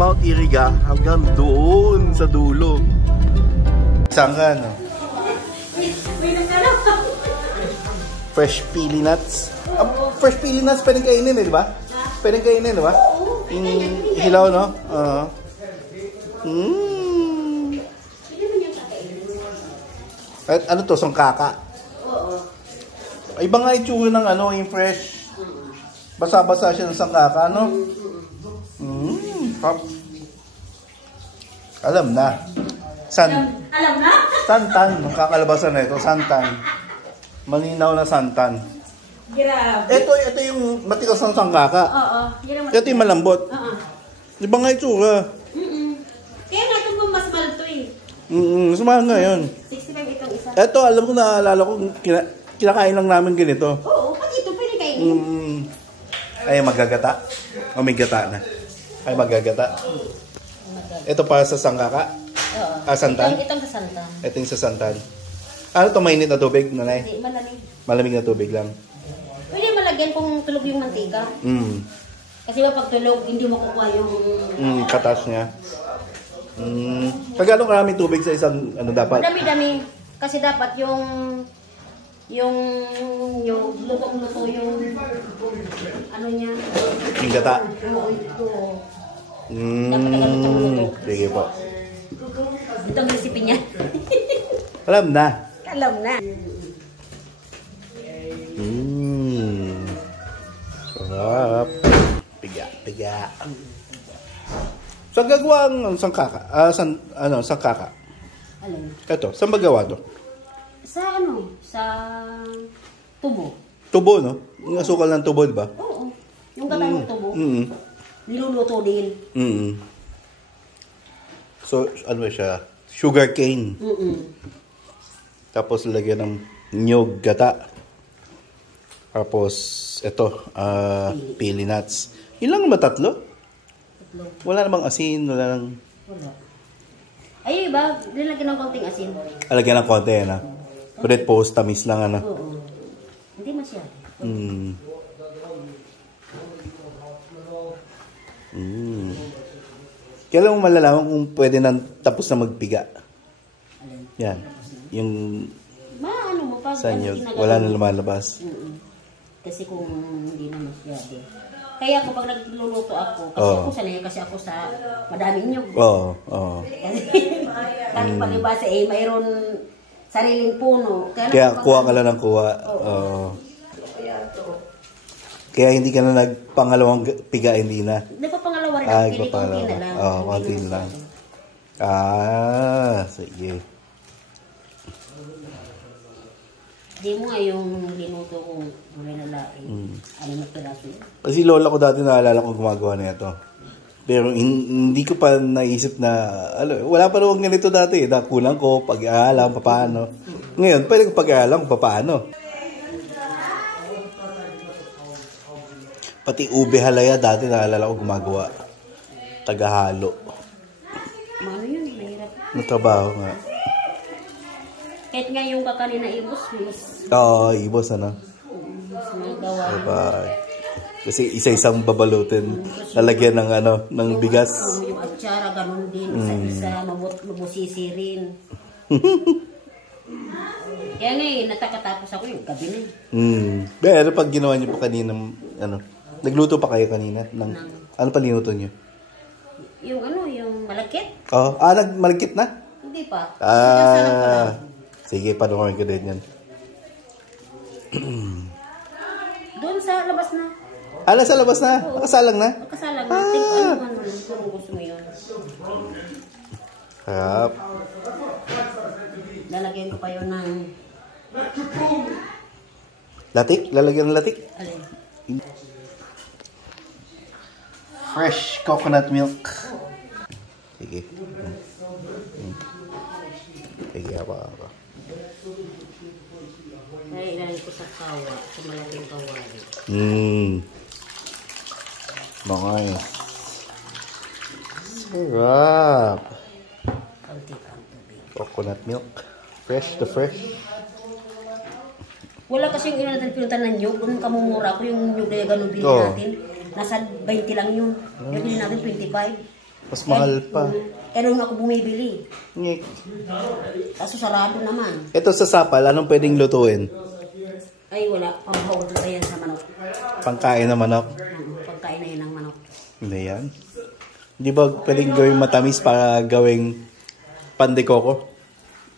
Mount Iriga hanggang doon sa dulo. Saan ka, no? Fresh pili nuts. Fresh pili nuts pwedeng kainin eh, di ba? Pwedeng kainin, di ba? Hilaw, no? At ano to? Sangkaka? Oo. Iba nga itsura ng ano, yung fresh. Basa-basa siya ng sangkaka, no? Alam na. Alam na? Santan. Ang kakalabasan na ito. Santan. Malinaw na santan. Grabe. Ito yung matigas ng sangkaka. Oo. Ito yung malambot. Iba nga itsura. Kaya nga ito mas mahal to eh. Mas mahal nga yun. 65 itong isa. Ito, alam ko, naalala ko, kinakain lang namin ganito. Oo, pati ito pwede kainin. Ay, magagata. O, may gata na. Ay, magagata. Ito para sa sangkaka? Oo. Santan? Itong sa santan. Ito yung sa santan. Ano ito, mainit na tubig, nanay? Hindi, malamig. Malamig na tubig lang. Pwede malagyan kung tulog yung mantika. Kasi ba pag tulog, hindi mo kukuha yung... Katas niya. Kagano karami tubig sa isang, ano dapat? Dami-dami. Kasi dapat yung lutong-luto yung ano niya. Yung gata. Oo, ito. Dapat luto. Sige po. Ito ang recipe niya. Alam na. Alam na. Sarap. Piga. Saan gagawa ang sangkaka? Sangkaka? Alin? Ito, saan ba gawa to? Sa ano? Sa tubo. Tubo, no? Yung asukal ng tubo, diba? Oo. Yung gata ng tubo. Niluluto din. So, ano siya? Sugar cane. Tapos lagyan ng nyog gata. Tapos, ito, pili nuts. Yun lang naman tatlo? Wala namang asin, wala. Ay, iba, nilagyan ng konting asin. Lagyan ng konti, na. Kulit post, tamis lang, ano. Oo. Hindi masyado. Kailan mo malalaman kung pwede na tapos na magpiga? Yan. Yung Maano mo pag sanyog, wala na lumalabas. Kasi kung hindi na masyado. Kaya ako pag nagluluto ako, kasi ako sanay kasi ako sa madaming nyug. Oo. Kahit palibasa mayroon sariling puno. Kaya kuha ka lang ng kuha. Kaya hindi ka na nagpangalawang piga, hindi na. Nagpapangalawa rin ako, kini-konti na lang. Konti na lang. Sige. Di mo nga yung linuto kong gulay na laing. Ano na piraso yun? Kasi lola ko dati naalala ko gumagawa na ito. Pero hindi ko pa naisip na, wala pa naman ganito dati. Kulang ko, pag-aalam, paano. Ngayon, pwede ko pag-aalam, paano. Pati ube halaya dati naalala ko gumagawa. Tagahalo. Ano yun? Mahirap. Natrabaho nga. Kahit nga yung kakanina ibos, ibos ano? Mas magawa. Diba? Kasi isa-isang babalutin. Lalagyan ng ng bigas. Yung atsara, ganun din. Isa-isa, mabusisi rin. Kaya nga natakatapos ako yung gabi na. Pero pag ginawa niyo pa kanina, nagluto pa kayo kanina? Ano pa niluto niyo? Yung yung malakit? Malakit na? Hindi pa. Sige, panoorin ko din yan. Doon sa labas na. Sa labas na? Nakasalang na? Nakasalang na. Kung gusto mo yun. Harap. Lalagyan ko pa yun ng... Latik? Lalagyan ng latik? Alin? Fresh coconut milk. Sige. Sige, apa. Ay, ilalim ko sa kawa. Sa malaking kawali. Nice. Sarap. Kaunti pa ang tubig. Coconut milk. Fresh to fresh. Wala kasi yung natin pinunta ng nyug. Kung kamumura ko yung nyug na gano'n bilhin natin. Nasa 20 lang yun. Yung bilhin natin 25. Mas mahal pa. Kaya doon ako bumibili. Ngik. Kaso sarado naman. Ito sa sapal, anong pwedeng lutuin? Ay wala, pang-haul na yan sa manok. Pangkain na manok? Pagkain na yan ng manok. Hindi yan. Hindi ba pwedeng gawing matamis para gawing pandekoko?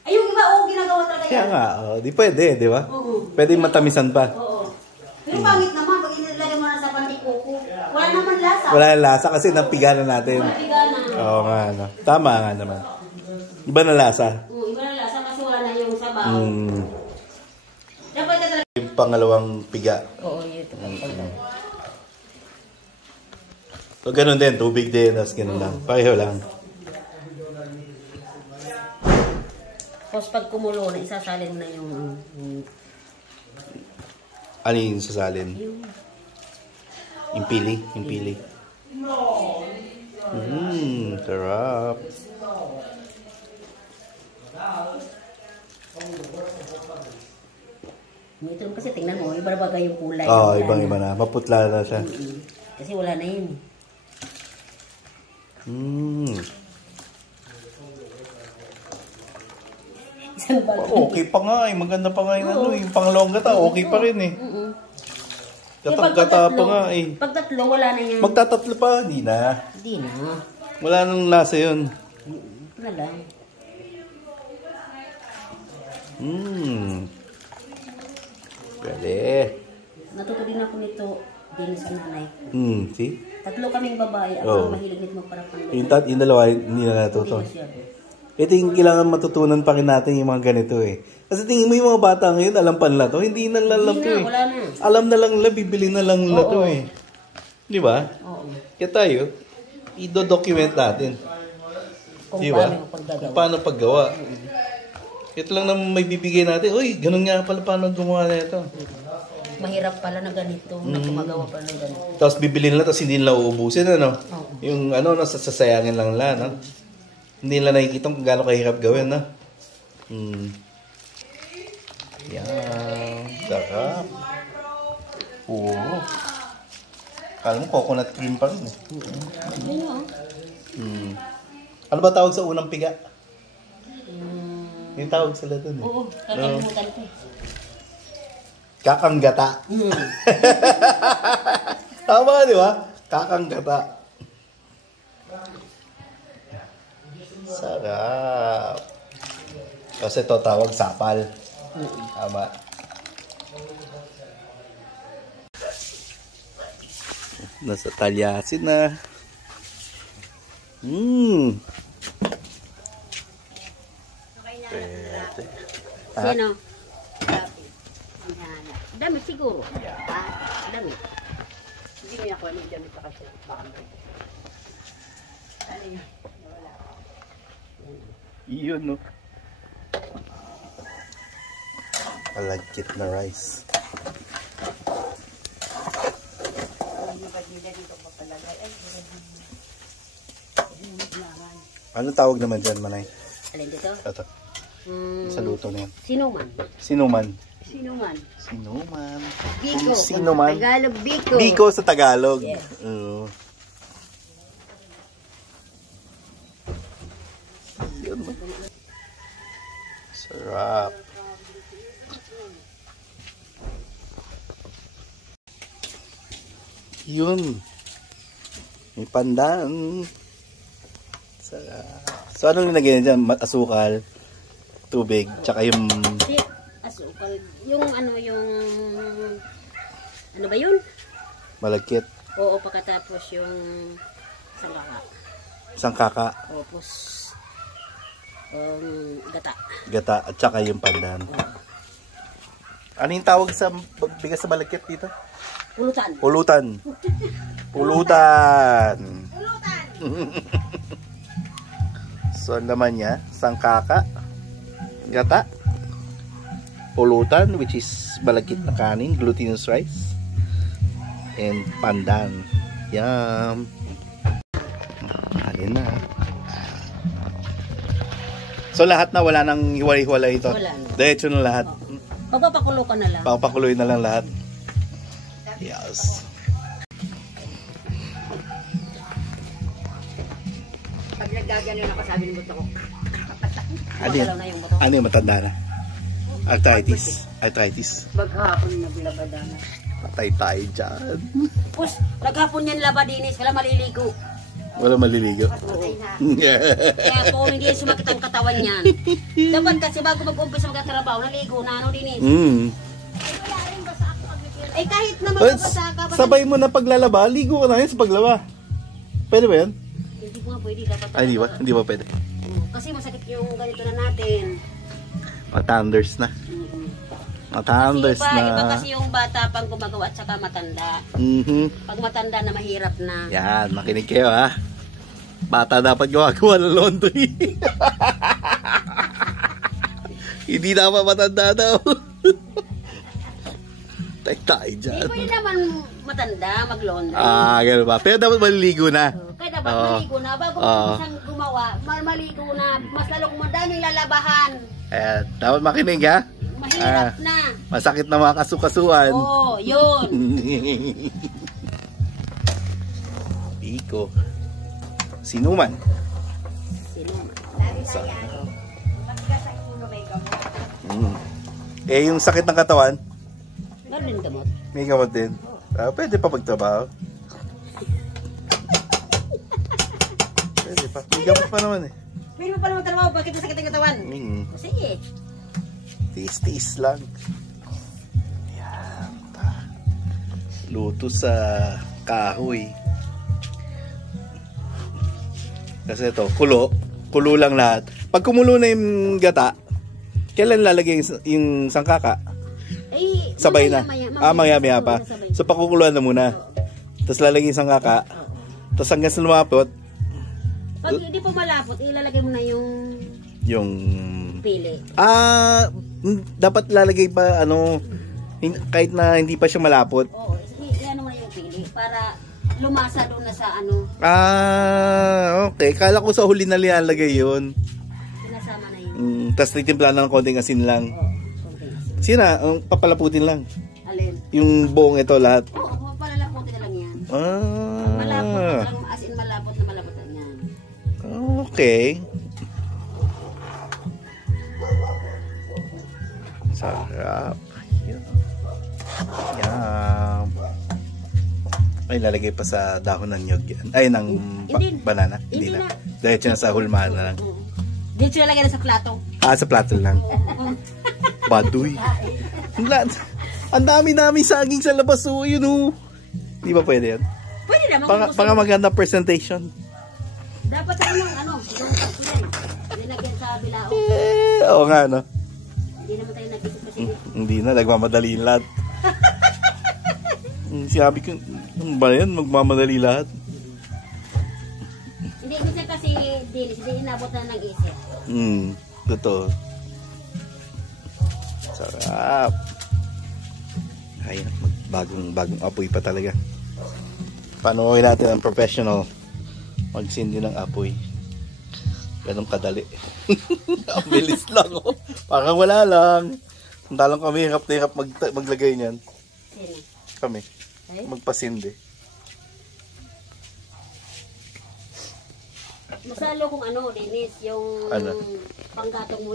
Ay yung iba, oo, ginagawa talaga Kaya yan. nga, di pwede, di ba? Oo. Pwedeng matamisan pa. Oo. Pero pangit naman, pag inilagay mo na sa pandikoko, wala naman lasa. Wala yung lasa kasi napiga na natin. Wala tigana. Oo nga, no. Tama nga naman. Iba na lasa. Oo, iba na lasa kasi wala na yung sabaw. Dapat na talaga. Yung pangalawang piga. Oo, yun. So, ganun din. Tubig din. Tapos ganun lang. Pareho lang. Tapos pag kumulo na, isasalin mo na yung Ano yung sasalin? Yung pili. Yung pili. Sarap. ito kasi tingnan mo, iba na bagay yung kulay. Oo, ibang-iba na. Maputla na siya. Kasi wala na yun. Isang bagay. Okay pa nga eh. Maganda pa nga yung ano. Yung pangalawang gata, okay pa rin eh. Gatang-gata pa nga eh. Pag tatlo, wala na yan. Magtatatlo pa, hindi na. Hindi na. Wala nang lasa yun. Ito na lang. Pwede. Natuto din ako nito din sa nanay ko. See? Tatlo kaming babae. Oo. Ang mahilig nito magparapang. Yung dalawa, hindi na natuto. Hindi masyado. Ito yung kailangan matutunan pa rin natin yung mga ganito eh. Kasi tingin mo yung mga bata ngayon, alam pa nila to. Hindi na alam Hindi to na, eh. wala na. Alam na lang nila, bibili na lang nila to eh. Di ba? Oo. Kaya tayo, i-document natin. Kung Di ba? paano paggagawa. Kung paano paggawa. Ito lang naman may bibigay natin. Uy, ganun nga pala paano gumawa na ito. Mahirap pala na ganito. Na gumagawa pala ng ganito. Tapos bibili nila, tapos hindi nila uubusin, ano? Oo. Yung ano, sasayangin lang nila, no? Hindi nila nakikita kung gaano kahirap gawin, no? Yan. Sarap. Oo. Kala mo, coconut cream pa rin, eh. Ano? Ano ba tawag sa unang piga? Yung tawag sila dun, eh. Oo, kakalimutan ko. Kakanggata. Tama, di ba? Kakanggata. Sarap. Kasi ito tawag sapal. Tama. Nasa talyasin na. Pwede. Sino? Dami siguro. Dami. Hindi niya ako ano yung dami pa kasi. Ano yun? Iyon, no? Malagkit na rice. Ano tawag naman dyan, Manay? Alin dito? Ito. Sa luto na yan. Sinuman. Sinuman. Sinuman. Sinuman. Biko. Sinuman. Tagalog, Biko. Biko sa Tagalog. Yes. Oo. Yun, no? Sarap. Yun. May pandan. Sarap. So, anong nilagay na dyan? Asukal, tubig, tsaka yung... Si, asukal. Yung ano, yung... Ano ba yun? malagkit. Oo, pagkatapos yung sangkaka. Sangkaka. Tapos, gata. Gata, at saka yung pandan. Ano yung tawag sa bigas sa malagkit dito? Pulutan. Pulutan. Pulutan. So, ang laman niya, sangkaka, gata, pulutan, which is malagkit na kanin, glutinous rice, and pandan. Yum. Kain na. So, lahat na, wala nang hiwalay-hiwalay ito? Wala na. Diretso na lahat? Papapakulo ka na lang. Papakuloy na lang lahat? Yes. nagkaganon ako, sabi ng buto ko. Ano yun? Magalaw na yung buto. Ano yung matanda na? Arthritis. Arthritis. Maghapon naglabadana. Patay tayo dyan. Pus, naghapon yan labadinis, wala maliligo. Wala maliligo. Patay na. Kaya kung hindi sumakit ang katawan niyan. Dapat kasi bago mag-umpisa magkatrabaho, naligo na ano dinis. Eh kahit na magbabasa ka. Sabay mo na paglalaba, ligo ka na yun sa paglaba. Pwede ba yan? Hindi ko nga pwede. Dapat Ay, di ba? Hindi ba pwede? Kasi masakit yung ganito na natin. Matanders na. Matanders Kasi iba na. kasi yung bata pang gumagawa at saka matanda. Pag matanda na mahirap na. Yan, makinig kayo ha. Bata dapat gumagawa ng laundry. Hindi dapat matanda daw. Tayo dyan. Hindi pwede naman matanda mag-laundry. Gano'n ba? Pero dapat maliligo na. Kaya dapat maligo na. Bago isang gumawa, maligo na. Mas lalong madaming lalabahan. Ayan, dapat makinig ha. Mahirap na. Masakit na mga kasukasuan. Oo, yun. Iko. Sinuman. Eh, yung sakit ng katawan, Meron din gamot. may gamot din. Pwede pa magtrabaho. Pwede pa. May gamot pa naman eh. Pwede mo pala magtrabaho. Bakit masakit ang katawan? Sige. Tiis-tiis lang. Yan. Luto sa kahoy. Kasi ito, kulo. Kulo lang lahat. Pag kumulo na yung gata, kailan lalagay yung sangkaka? Eh, Sabay na. Maya-maya pa. Sabay. So, pakukuluan na muna. Tapos lalagay yung sangkaka. Tapos hanggang sa lumapot, Pag hindi po malapot, ilalagay mo na yung yung... pili. Dapat lalagay pa, kahit na hindi pa siya malapot. Oo, ano mo na yung pili para lumasa doon na sa ano, Okay. Kala ko sa huli na lilalagay yun. sinasama na yun. Tapos titimpla ng konting asin lang. Oo, okay. Sina, papalaputin lang. Alin? Yung buong ito lahat. Oo, palalaputin na lang yan. Malapot na lang, as in malapot na yan. Okay. Sarap. Yan. Ay, lalagay pa sa dahon ng nyog yan. Ay, ng banana. Hindi na. Diretso na sa hulmahan na lang. Dito na lagay na sa plato. Sa plato lang. Baduy. Ang dami-dami saging sa labas. Yun Di ba pwede yan? Pwede naman. Pang maganda presentation. Dapat sa yung yung yan. Nilagyan sa bilao. Oo nga, no? Hindi naman tayo nag-isip kasi. Hindi na, nagmamadali yung lahat. Sinabi ko, ano ba yan? Magmamadali lahat. Hindi, minsan kasi, Dilis, hindi inabot na ng isip. Totoo. Sarap. Ay, bagong apoy pa talaga. Panoorin natin ang professional magsindi ng apoy. Ganun kadali. Ang bilis lang, Parang wala lang. Ang talang kami, hirap na hirap maglagay niyan. Sino? Kami. Ay? Magpasindi. Masalo kung Dennis, yung panggatong mo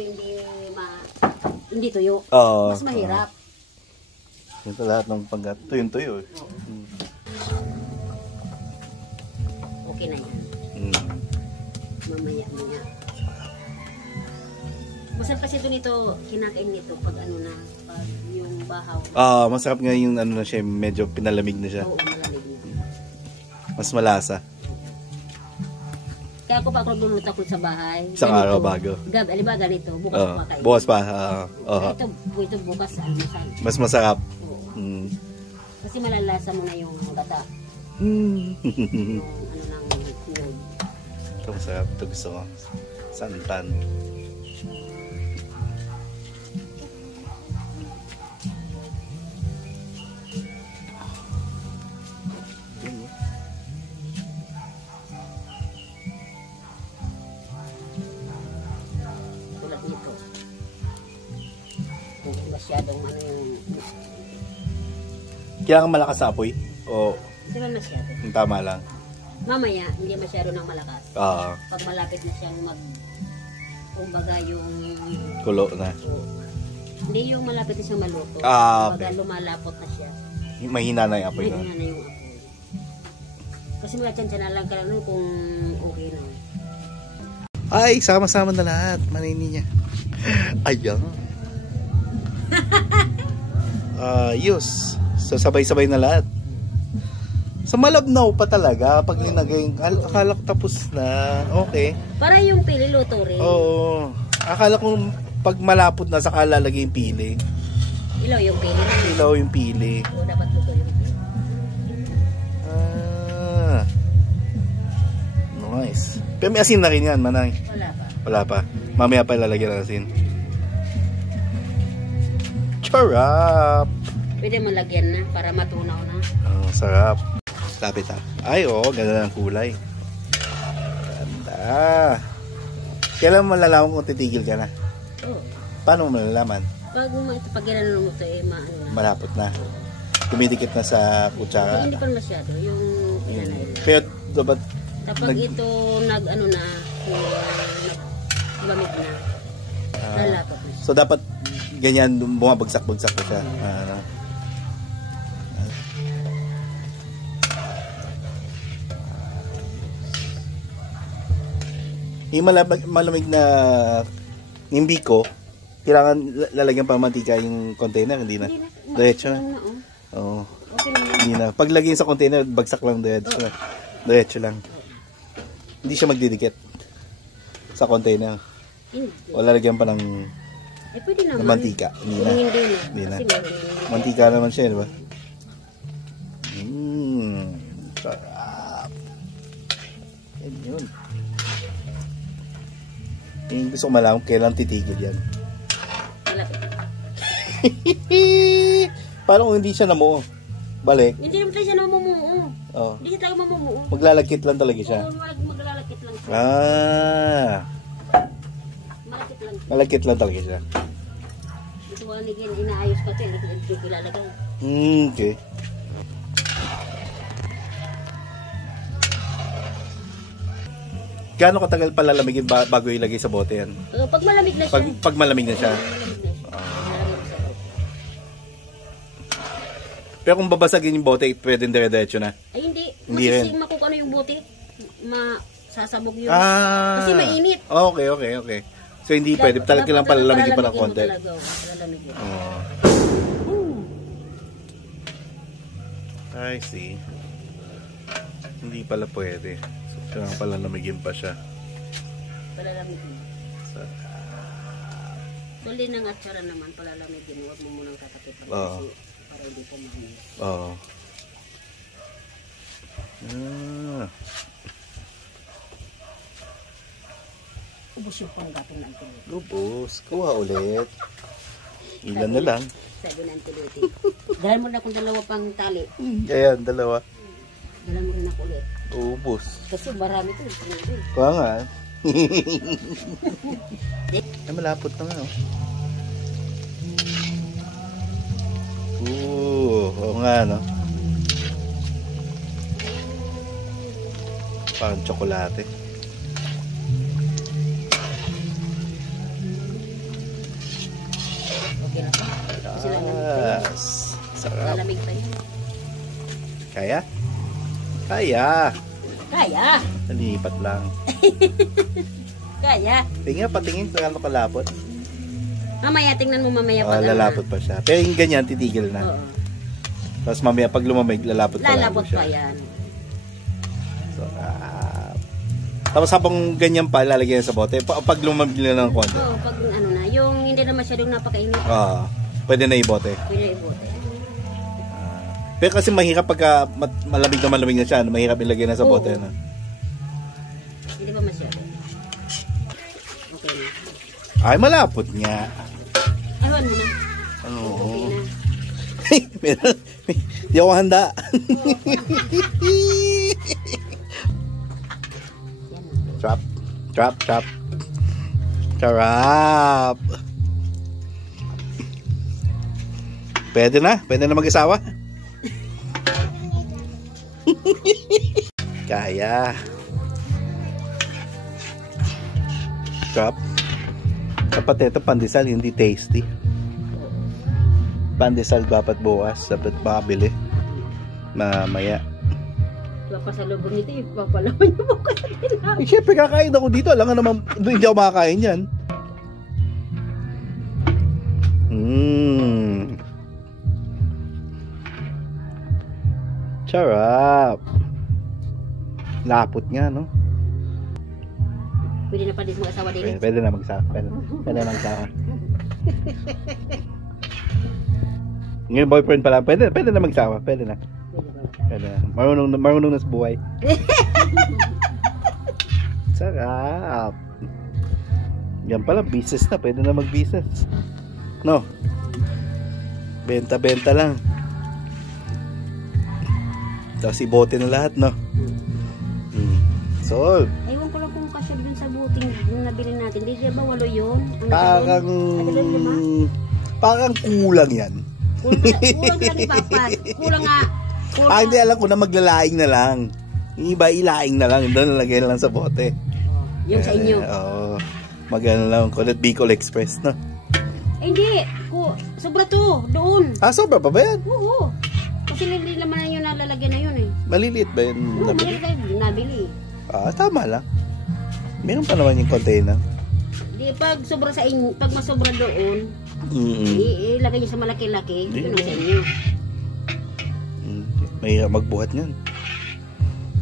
hindi tuyo. Oo. Mas mahirap. Ito lahat ng panggat. Tuyo. Okay na yan. Mamaya. Masarap kasi ito nito, kinakain nito pag pag yung bahaw. Masarap nga yung na siya, medyo pinalamig na siya. Oo, malamig na. Mas malasa. Kaya ako pag nagluluto ko sa bahay. Isang araw bago. Aliba ganito, bukas makain. Bukas pa. Ito bukas almusal. Mas masarap. Oo. Kasi malalasa mo na yung gata. Yung ng food. Ito masarap. Ito gusto ko. Santan. Tulad nito. Hindi masyadong yung... Kailangan malakas sa apoy? O Hindi naman masyado. tama lang? Mamaya, hindi masyado nang malakas. Oo. Pag malapit na siyang kumbaga yung Kulo na. hindi yung malapit na siyang maluto. Ah, Kumbaga okay. lumalapot na siya. Mahina na yung apoy Mahina na. na yung apoy. Kasi mga na lang ka lang nun kung okay na. Ay, sama-sama na lahat. Manini niya. Ayan. Ayos. So, sabay-sabay na lahat. So, malabnaw pa talaga pag linagay. Akala ko tapos na. Okay. Para yung pili luto rin. Oo. Akala ko pag malapot na saka lalagay yung pili. Ilaw yung pili. Ilaw yung pili. O dapat luto yung pili. Nice. Pero may asin na rin yan, Manay. Wala pa. Wala pa. Mamaya pa lalagyan ng asin. Charap! Pwede mo lagyan na para matunaw na. Oh, sarap. Lapit ha. Ay, oo. Ganda ng kulay. Ganda. Kailan mo malalaman kung titigil ka na? Oo. Paano mo malalaman? Pag ginano mo ito, maano na. Malapot na. Dumidikit na sa kutsara. Hindi pa masyado. Yung inanay na. Pero dapat Kapag ito nag-ano na, lamig na, lalapot na siya. so dapat ganyan bumabagsak-bagsak pa siya. Yung malamig na yung biko, kailangan lalagyan pa mantika yung container, hindi na. Diretso na. Oo. Okay na. Hindi na. Pag lagyan sa container, bagsak lang diretso. Diretso lang. Hindi siya magdidikit sa container. Hindi. Wala lagyan pa ng Pwede naman. mantika. Hindi na. Hindi na. Hindi na. Kasi meron. Mantika naman siya, di ba? Sarap. Yan yun. Yung gusto ko malaman kailan titigil yan. Malapit. Parang kung hindi siya namuo. Balik. Hindi naman tayo siya namumuo. Oh. Hindi siya talaga mamumuo. Maglalagkit lang talaga siya. Oo, maglalakit lang siya. Malakit lang siya. Malagkit lang talaga siya. Ito wala nigyan, inaayos pa ito. Hindi kilalagay. Okay. Gaano katagal palalamigin bago ilagay sa bote yan? Pag malamig na siya. Pag malamig na siya. Malamig na siya. Pero kung babasagin yung bote, pwedeng dire-diretso na. Ay hindi. Hindi rin. Masisima kung ano yung buti. Masasabog yung... Ah. Kasi mainit. Okay. So hindi pwede. Talaga lang palalamigin pa ng konti. Palalamigin. Oh. I see. Hindi pala pwede. So kailangan palalamigin pa siya. Palalamigin. Tuloy ng atsara naman, palalamigin. Huwag mo munang tatapitan. Oo. Kasi para hindi po mahinit. Oo. Ubus yung panggatong ng tuloy. Lubos. Kuha ulit. Ilan na lang. Sabi ng tuloy. Dahil mo na kung dalawa pang tali. Ayan, dalawa. Dahil mo rin ako ulit. Ubos. Kasi marami ito. Kuha nga. Ay, malapot na nga. Oo nga, no? Parang tsokolate. Okay na. Kasi Yes. Sarap. lalamig pa yun. Kaya? Kaya. Kaya! Nalipat lang. Kaya! Tingnan, patingin kung ano kalapot. Mamaya, tingnan mo mamaya pag Lalapot pa siya. Pero yung ganyan, titigil na. Oo. Tapos mamaya pag lumamig, lalapot pa Lalapot lalo siya. pa yan. Sarap. Tapos habang ganyan pa, lalagyan sa bote. Pag lumamig na ng konti. Oo, pag ano na, yung hindi na masyadong napakainit, Pwede na ibote. pwede ibote. Pero kasi mahirap pagka malamig na siya. Mahirap ilagay na sa Oo. bote. No? Hindi pa masyado. Okay na. Ay, malapot nga. Ayawan mo na. Ano? Okay na. Di ako handa. Yan na. Trap. Charap. Pwede na mag-asawa. Kaya. Sarap. Dapat ito pandesal, hindi tasty. Pandesal dapat bukas. Dapat makabili. Mamaya. Papasalubong nito, ipapalaman niyo mo kasi nila. Eh, syempre kakain ako dito. Alam nga naman, hindi ako makakain yan. Sarap. Lapot nga, no? Pwede na pa din mag-asawa din. Pwede na magsawa. Pwede na magsawa. Ngayon boyfriend pala. Pwede na magsawa. Pwede na. Marunong na sa buhay. Sarap. Yan pala, business na. Pwede na mag-business. No? Benta-benta lang. Tapos ibote na lahat, no? Solve. Ewan ko lang kung kasya dun sa buting yung nabili natin. Di ba 8 yun? Parang kulang yan. Kulang lang ni Papa. Kulang nga. Hindi alam ko na maglalaing na lang. Yung iba ilaing na lang. Doon nalagay na lang sa bote. Yung sa inyo. Oo. Magano lang. Kulit Bicol Express, no? Hindi. Sobra to. Doon. Sobra pa ba yan? Oo. Kasi hindi naman na yung nalalagyan na yun eh. Maliliit ba yun? Oo, maliliit tayo nabili. Tama lang. Meron pa naman yung container. Di, pag sobra sa inyo, pag masobra doon, ilagay nyo sa malaki-laki, yun ang sa inyo. Mahirap magbuhat niyan.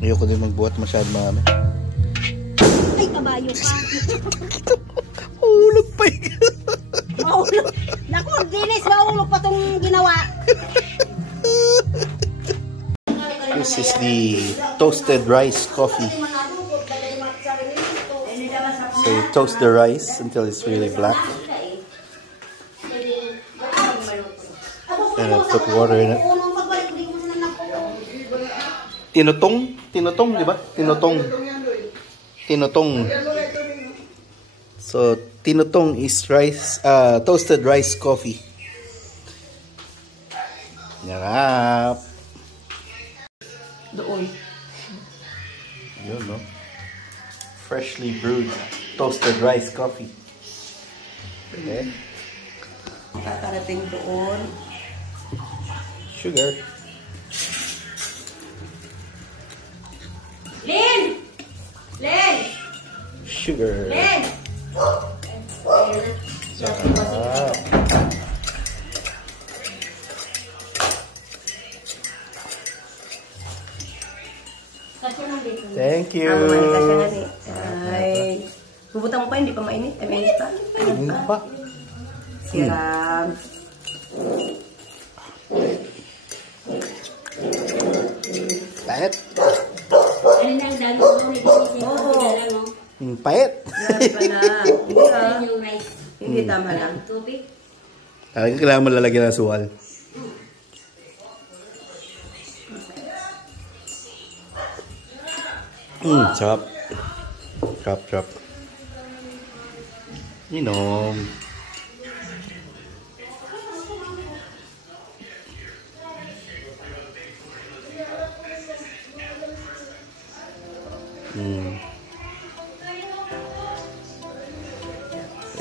Ayoko din magbuhat masyadong marami. Ay, kabayo ka. Mahulog pa yun. Mahulog. Naku, Dennis, mahulog pa tong ginawa. This is the toasted rice coffee. So you toast the rice until it's really black. And I put water in it. Tinutong, di ba? Tinutong. So tinutong is rice, toasted rice coffee. Yarap. Doon. Yun, no? Freshly brewed toasted rice coffee. Okay. Kakarating doon. Sugar. Lynn! Lynn! Sugar. Lynn! Thank you. Ay, bubutang mo pa, hindi pa mainit. Ay, mainit pa. Ano pa? Sirap. Pait. Ano nang dami ko nung nag-iisip ko dala, no? Pait. Grabe pala. Hindi ah. Yung rice. Hindi tama lang. Tubig. Talagang kailangan mo lalagyan ng suwal. Sarap. Sarap. Inom.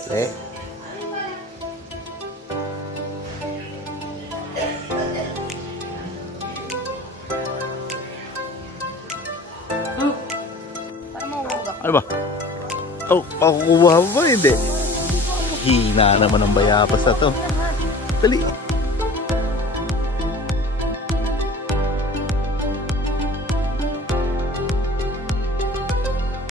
Pwede. Ano ba? Ako kuha mo ba? Hindi. Hina naman ang bayabas na to. Dali.